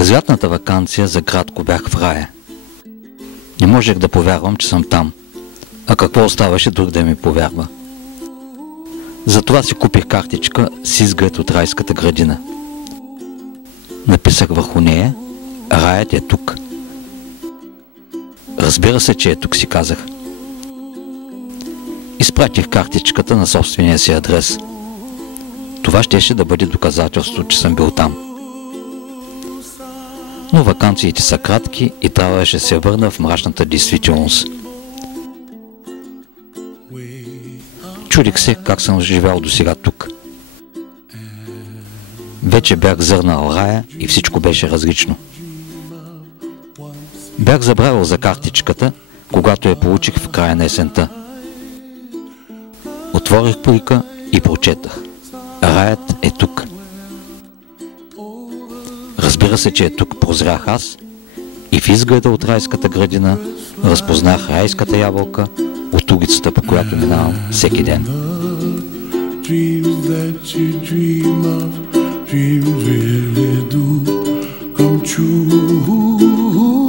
През лятната ваканция за кратко бях в рая. Не можех да повярвам, че съм там. А какво оставаше друг да ми повярва? Затова си купих картичка с изглед от райската градина. Написах върху нея: раят е тук. Разбира се, че е тук, си казах. Изпратих картичката на собствения си адрес. Това щеше да бъде доказателство, че съм бил там. Но ваканциите са кратки и трябваше да се върна в мрачната действителност. Чудих се как съм живял досега тук. Вече бях зърнал рая и всичко беше различно. Бях забравил за картичката, когато я получих в края на есента. Отворих плика и прочетах: раят е тук. Разбира се, че е тук, прозрях аз, и в изгледа от райската градина разпознах райската ябълка от улицата, по която минавам всеки ден. Dreams really do come true.